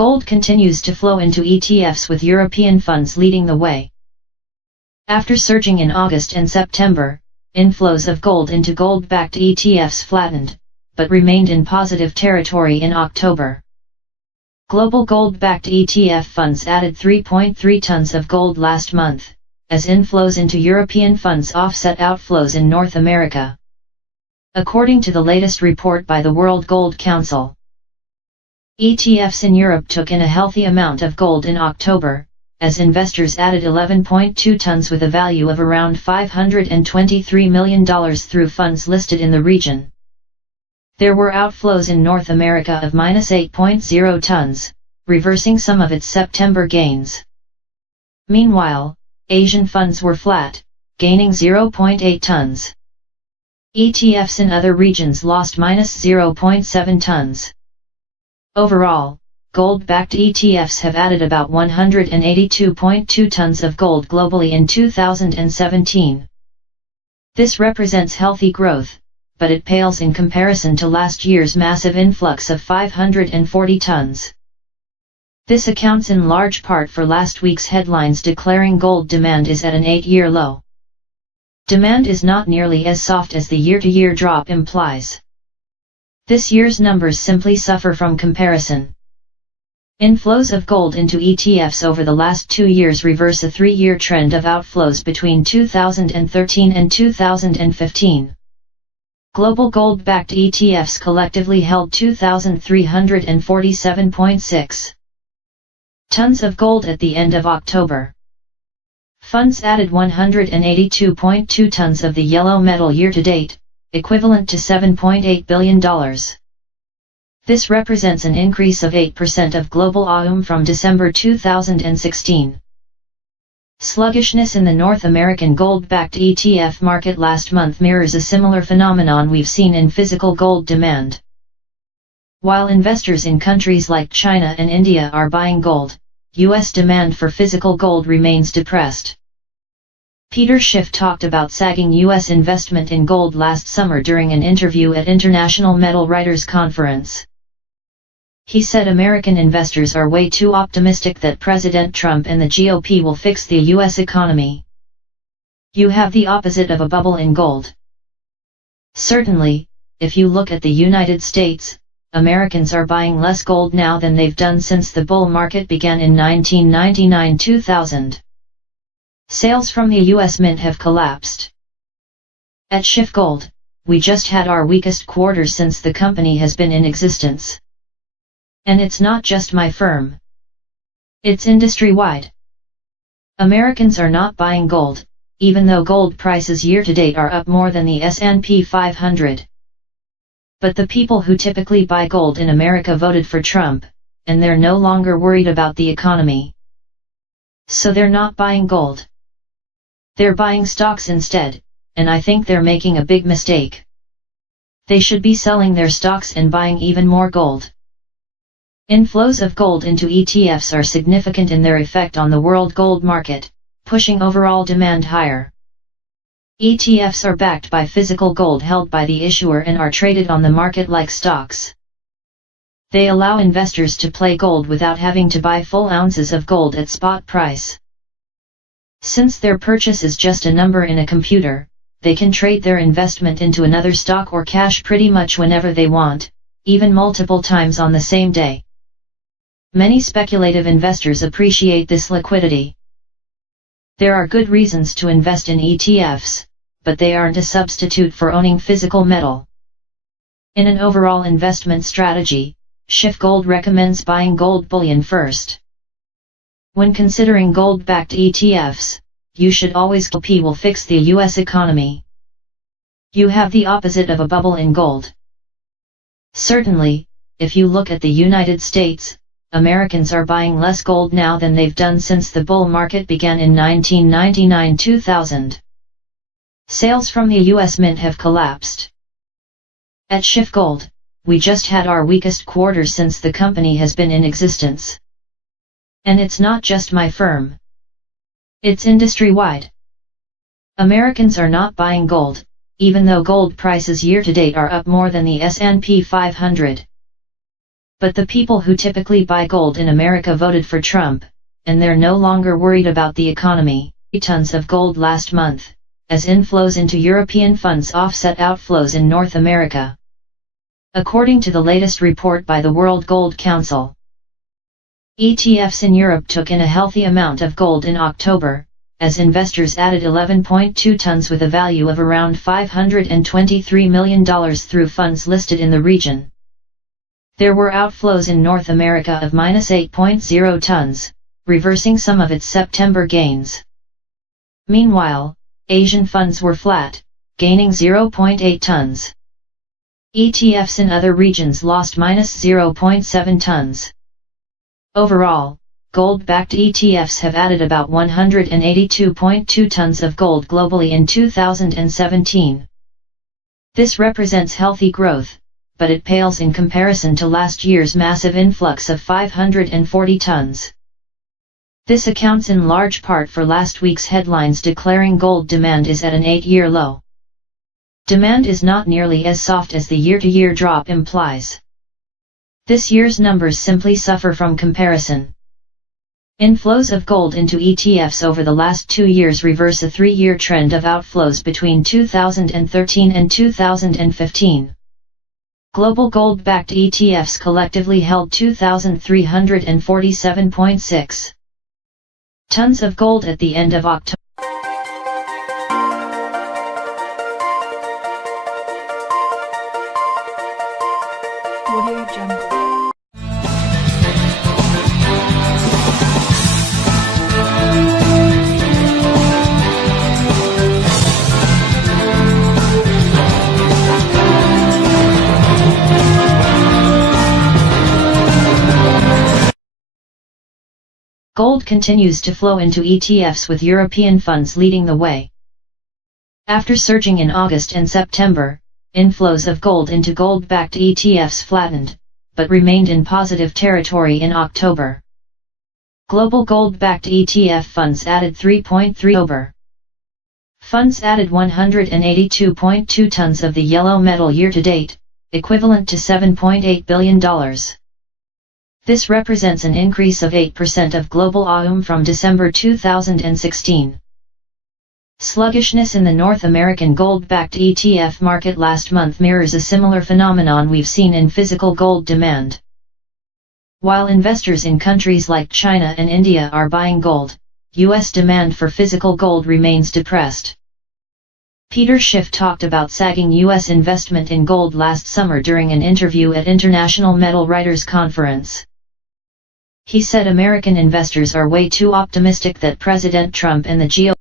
Gold continues to flow into ETFs with European funds leading the way. After surging in August and September, inflows of gold into gold-backed ETFs flattened, but remained in positive territory in October. Global gold-backed ETF funds added 3.3 tons of gold last month, as inflows into European funds offset outflows in North America. According to the latest report by the World Gold Council, ETFs in Europe took in a healthy amount of gold in October, as investors added 11.2 tons with a value of around $523 million through funds listed in the region. There were outflows in North America of -8.0 tons, reversing some of its September gains. Meanwhile, Asian funds were flat, gaining 0.8 tons. ETFs in other regions lost -0.7 tons. Overall, gold-backed ETFs have added about 182.2 tons of gold globally in 2017. This represents healthy growth, but it pales in comparison to last year's massive influx of 540 tons. This accounts in large part for last week's headlines declaring gold demand is at an 8-year low. Demand is not nearly as soft as the year-to-year drop implies. This year's numbers simply suffer from comparison. Inflows of gold into ETFs over the last 2 years reverse a 3-year trend of outflows between 2013 and 2015. Global gold-backed ETFs collectively held 2,347.6 tons of gold at the end of October. Funds added 182.2 tons of the yellow metal year-to-date, equivalent to $7.8 billion. This represents an increase of 8% of global AUM from December 2016. Sluggishness in the North American gold-backed ETF market last month mirrors a similar phenomenon we've seen in physical gold demand. While investors in countries like China and India are buying gold, U.S. demand for physical gold remains depressed. Peter Schiff talked about sagging U.S. investment in gold last summer during an interview at International Metal Writers Conference. He said American investors are way too optimistic that President Trump and the GOP will fix the U.S. economy. You have the opposite of a bubble in gold. Certainly, if you look at the United States, Americans are buying less gold now than they've done since the bull market began in 1999-2000. Sales from the U.S. Mint have collapsed. At Schiff Gold, we just had our weakest quarter since the company has been in existence. And it's not just my firm. It's industry-wide. Americans are not buying gold, even though gold prices year-to-date are up more than the S&P 500. But the people who typically buy gold in America voted for Trump, and they're no longer worried about the economy. So they're not buying gold. They're buying stocks instead, and I think they're making a big mistake. They should be selling their stocks and buying even more gold. Inflows of gold into ETFs are significant in their effect on the world gold market, pushing overall demand higher. ETFs are backed by physical gold held by the issuer and are traded on the market like stocks. They allow investors to play gold without having to buy full ounces of gold at spot price. Since their purchase is just a number in a computer, they can trade their investment into another stock or cash pretty much whenever they want, even multiple times on the same day. Many speculative investors appreciate this liquidity. There are good reasons to invest in ETFs, but they aren't a substitute for owning physical metal. In an overall investment strategy, Schiff Gold recommends buying gold bullion first. When considering gold-backed ETFs, you should always GOP will fix the U.S. economy. You have the opposite of a bubble in gold. Certainly, if you look at the United States, Americans are buying less gold now than they've done since the bull market began in 1999-2000. Sales from the U.S. Mint have collapsed. At Schiff Gold, we just had our weakest quarter since the company has been in existence. And it's not just my firm. It's industry-wide. Americans are not buying gold, even though gold prices year-to-date are up more than the S&P 500. But the people who typically buy gold in America voted for Trump, and they're no longer worried about the economy. Tons of gold last month, as inflows into European funds offset outflows in North America. According to the latest report by the World Gold Council, ETFs in Europe took in a healthy amount of gold in October, as investors added 11.2 tons with a value of around $523 million through funds listed in the region. There were outflows in North America of -8.0 tons, reversing some of its September gains. Meanwhile, Asian funds were flat, gaining 0.8 tons. ETFs in other regions lost -0.7 tons. Overall, gold-backed ETFs have added about 182.2 tons of gold globally in 2017. This represents healthy growth, but it pales in comparison to last year's massive influx of 540 tons. This accounts in large part for last week's headlines declaring gold demand is at an 8-year low. Demand is not nearly as soft as the year-to-year drop implies. This year's numbers simply suffer from comparison. Inflows of gold into ETFs over the last 2 years reverse a 3-year trend of outflows between 2013 and 2015. Global gold-backed ETFs collectively held 2,347.6 tons of gold at the end of October. Audio Jungle. Gold continues to flow into ETFs with European funds leading the way. After surging in August and September, inflows of gold into gold-backed ETFs flattened, but remained in positive territory in October. Global gold-backed ETF funds added 3.3 October. Funds added 182.2 tons of the yellow metal year-to-date, equivalent to $7.8 billion. This represents an increase of 8% of global AUM from December 2016. Sluggishness in the North American gold-backed ETF market last month mirrors a similar phenomenon we've seen in physical gold demand. While investors in countries like China and India are buying gold, U.S. demand for physical gold remains depressed. Peter Schiff talked about sagging U.S. investment in gold last summer during an interview at International Metal Writers Conference. He said American investors are way too optimistic that President Trump and the